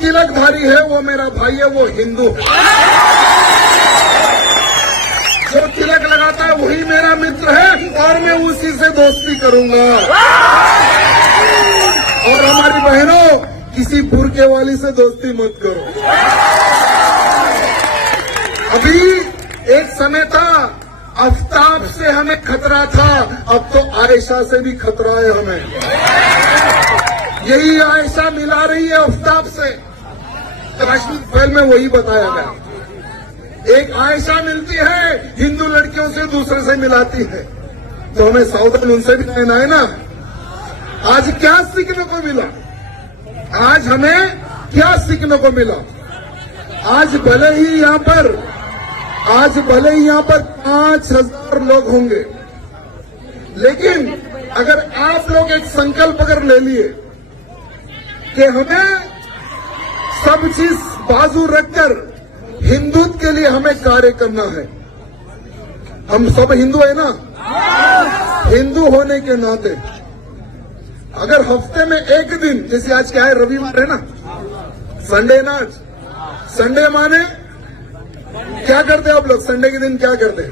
तिलकधारी है वो मेरा भाई है, वो हिंदू है। जो तिलक लगाता है वही मेरा मित्र है और मैं उसी से दोस्ती करूंगा। और हमारी बहनों, किसी बुरके वाली से दोस्ती मत करो। अभी एक समय था आफ्ताब से हमें खतरा था, अब तो आयशा से भी खतरा है हमें। यही आयशा मिला रही है आफ्ताब से। कश्मीर फाइल में वही बताया गया। एक आयशा मिलती है, हिंदू लड़कियों से दूसरे से मिलाती है, तो हमें सावधान उनसे भी रहना है ना। आज क्या सीखने को मिला? आज हमें क्या सीखने को मिला? आज भले ही यहाँ पर 5,000 लोग होंगे, लेकिन अगर आप लोग एक संकल्प अगर ले लिए कि हमें सब चीज बाजू रखकर हिंदुत्व के लिए हमें कार्य करना है। हम सब हिंदू है ना। हिंदू होने के नाते अगर हफ्ते में एक दिन, जैसे आज क्या है, रविवार है ना, संडे ना, आज संडे माने क्या करते आप लोग? संडे के दिन क्या करते?